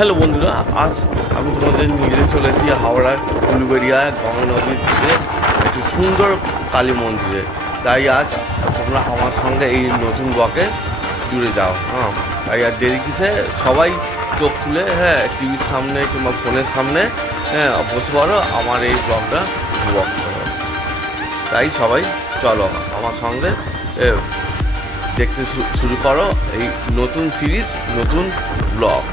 Hello বন্ধুরা, আজ আমি তোমাদের নিয়ে চলেছি হাওড়া উলুবেড়িয়া গঙ্গা নদীর তীরে একটি সুন্দর কালী মন্দিরে। তাই আজ তোমরা আমার সঙ্গে এই নতুন ব্লগে জুড়ে যাও। তাই আর দেরি কিসে, সবাই চোখ খুলে টিভির সামনে কিংবা ফোনের সামনে বসে পড়ো, আমার এই ব্লগটা উপভোগ করো। তাই সবাই চলো আমার সঙ্গে দেখতে শুরু করো এই নতুন সিরিজ, নতুন ব্লগ।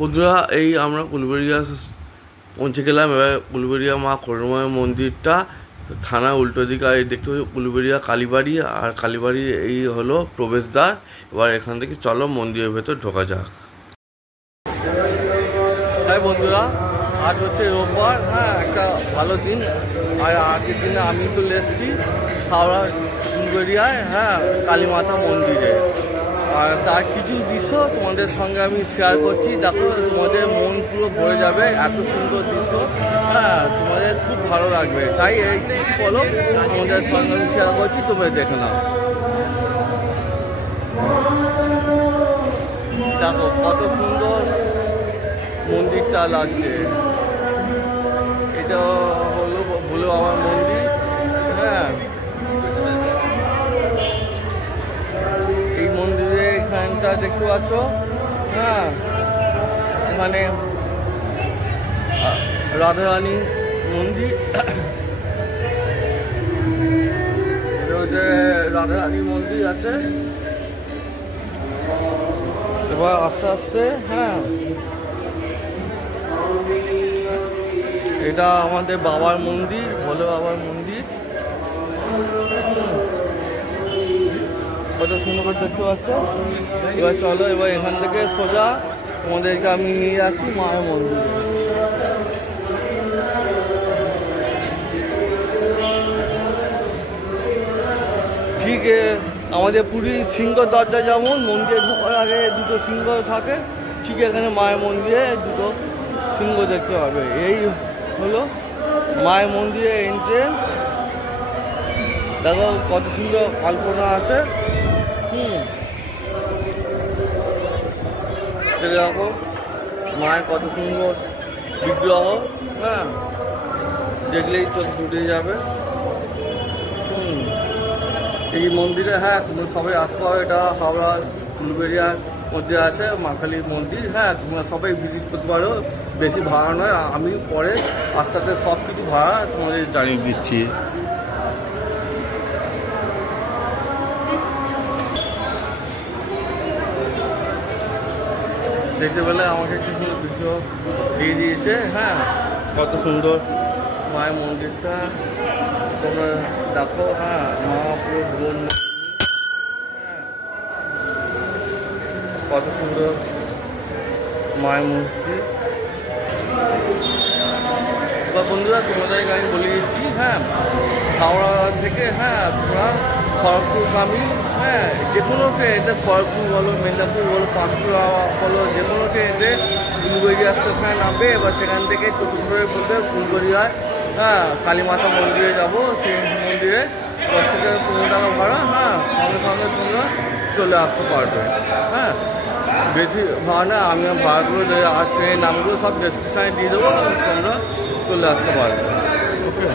বন্ধুরা, এই আমরা উলুবেড়িয়া পৌঁছে গেলাম। এবার উলুবেড়িয়া মা করুণাময় মন্দিরটা থানা উল্টো দিকে দেখতে পাচ্ছি উলুবেড়িয়া কালীবাড়ি, আর কালীবাড়ির এই হলো প্রবেশদ্বার। এবার এখান থেকে চলো মন্দিরের ভেতর ঢোকা যাক। হ্যাঁ বন্ধুরা, আজ হচ্ছে রোববার, একটা ভালো দিন। আর আগের দিনে আমি চলে এসেছি হাওড়া উলুবেড়িয়ায় কালীমাতা মন্দিরে। আর তার কিছু দৃশ্য তোমাদের সঙ্গে আমি শেয়ার করছি। দেখো, তোমাদের মন পুরো ভরে যাবে, এত সুন্দর দৃশ্য, তোমাদের খুব ভালো লাগবে। তাই এই কিছু বলো তোমাদের সঙ্গে আমি শেয়ার করছি, তোমরা দেখে নাও। দেখো কত সুন্দর মন্দিরটা লাগছে। এটা হলো ভোলে বাবার মন্দির। এই মন্দিরে এখানটা দেখতে পাচ্ছ, এখানে রাধারানী মন্দির। রাধারানী মন্দির আছে। এবার আস্তে আস্তে এটা আমাদের বাবার মন্দির, ভোলে বাবার মন্দির। কত সুন্দর করে দেখতে পাচ্ছ। এবার চলো, এবার এখান থেকে সোজা তোমাদেরকে আমি নিয়ে যাচ্ছি মায়ের মন্দিরে। ঠিক আমাদের পুরীর সিংহ দরজা যেমন মন্দিরে ঢোকার আগে দুটো সিংহ থাকে, ঠিক এখানে মায়ের মন্দিরে দুটো সিংহ দেখতে পাবে। এই হলো মায়ের মন্দিরে এন্ট্রেন্স। দেখো কত সুন্দর কল্পনা আছে। দেখো মায়ের কত সুন্দর বিগ্রহ, দেখলেই চোখ ফুটে যাবে। এই মন্দিরে তোমরা সবাই আসতে পারো। এটা হাওড়া উলুবেড়িয়ার মধ্যে আছে মা কালীর মন্দির। তোমরা সবাই ভিজিট করতে পারো, বেশি ভাড়া নয়। আমি পরে আস্তে আস্তে সব কিছু ভাড়া তোমাদের জানিয়ে দিচ্ছি। দেখতে পেলে আমাকে কিছু ভিডিও দিয়ে দিয়েছে। কত সুন্দর মায়ের মন্দিরটা, তোমরা দেখো। মা পুরো বোন, কত সুন্দর মায়ের মূর্তি। এবার বন্ধুরা, তোমাদেরকে আমি বলে দিচ্ছি, হাওড়া থেকে তোমরা খড়গপুরগামী, যে কোনো ট্রেনেতে, খড়গপুর বলো, মেদিনীপুর বলো, পাঁশকুড়া বলো, যে কোনো ট্রেনেতে উলুবেড়িয়া স্টেশনে নামবে। এবার সেখান থেকে টোটো করে বলবে উলুবেড়িয়ায় কালীমাতা মন্দিরে যাবো। সেই মন্দিরে 10 থেকে 15 টাকা ভাড়া, সঙ্গে সঙ্গে তোমরা চলে আসতে পারবে। বেশি ভাড়া না, আমি ভাড়াগুলো আর ট্রেনের নামগুলো সব ডেসক্রিপশানে দিয়ে দেবো, তোমরা চলে আসতে পারবে। ওকে।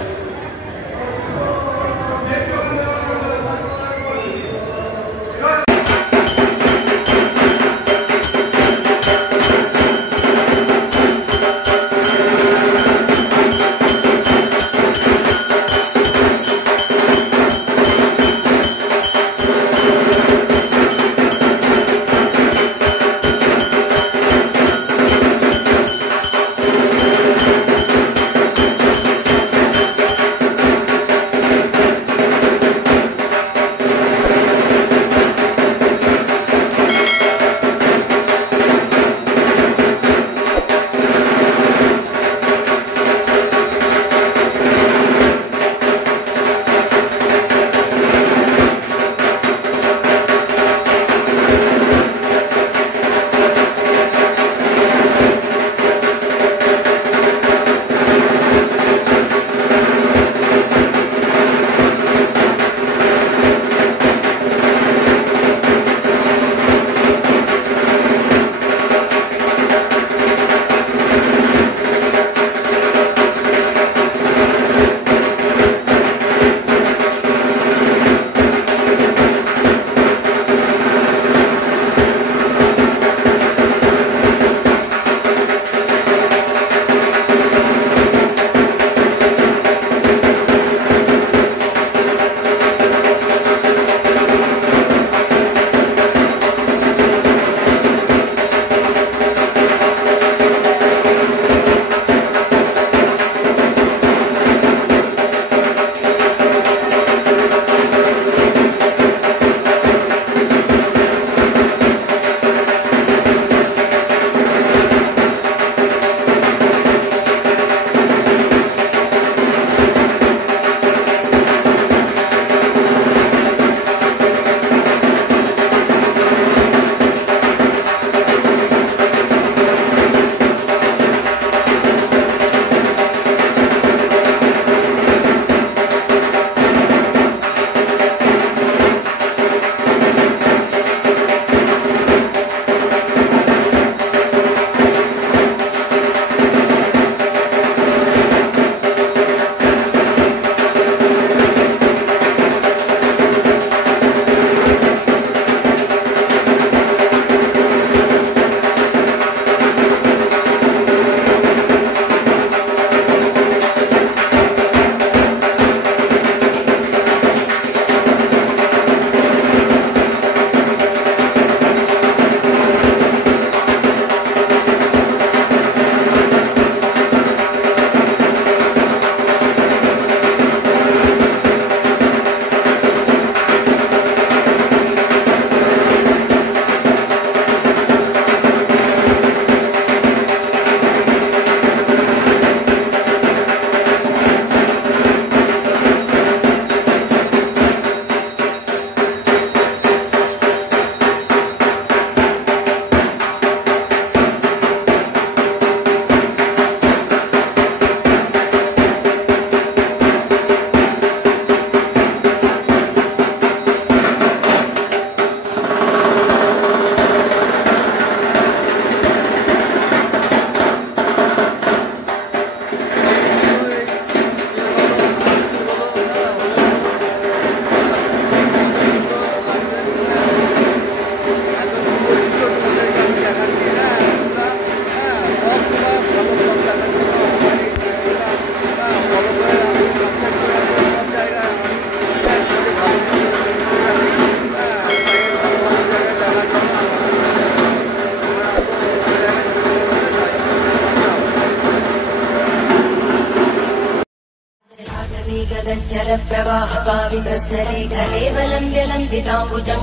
जलप्रवाह पावितस्थले घलेवलम्ब्य लम्बिताम्बुजं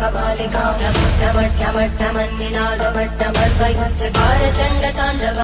कपालिकां ढमढमढमढमन्निनादमड्डमर्वयुच्चकार चण्डताण्डव